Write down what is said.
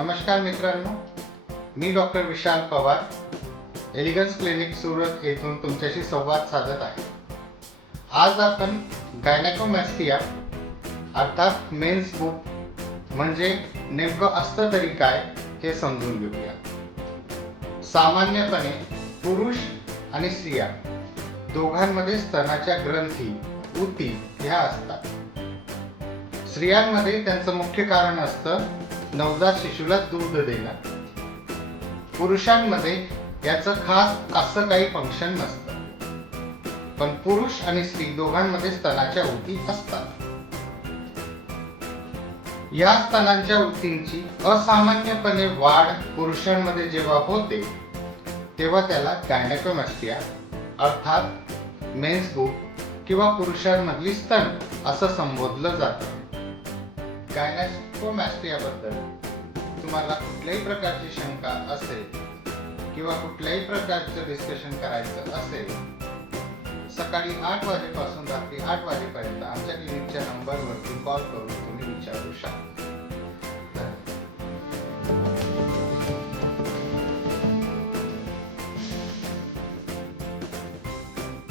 नमस्कार मित्रांनो, मी डॉक्टर विशाल Pawar elegance clinic Surat येथून तुमच्याशी संवाद साधत आहे. आज आपण गायनेकोमॅस्टिया अर्थात मेन्स बुक म्हणजे नेमकं असतं तरी काय हे समजून घेऊया. सामान्यपणे पुरुष आणि स्त्रिया दोघांमध्ये स्तनाच्या ग्रंथी ऊती ह्या असतात. स्त्रियांमध्ये त्यांचं मुख्य कारण असतं नवजात शिशुला दूध देणं. पुरुषांमध्ये याचं खास असं काही फंक्शन नसतं, पण पुरुष आणि स्त्री दोघांमध्ये स्तनाच्या ऊती असतात. या स्तनांच्या ऊतींची असामान्यपणे वाढ पुरुषांमध्ये जेव्हा होते तेव्हा त्याला गायनेकोमॅस्टिया अर्थात मेन्स बुक किंवा पुरुषांमधली स्तन असं संबोधलं जातं. गायनेकोमॅस्टियाबद्दल तुम्हाला कुठल्याही प्रकारची शंका असेल किंवा कुठल्याही प्रकारचं डिस्कशन करायचं असेल, सकाळी 8 वाजेपासून रात्री 8 वाजेपर्यंत आमच्या क्लिनिकच्या नंबरवरती कॉल करून तुम्ही विचारू शकता.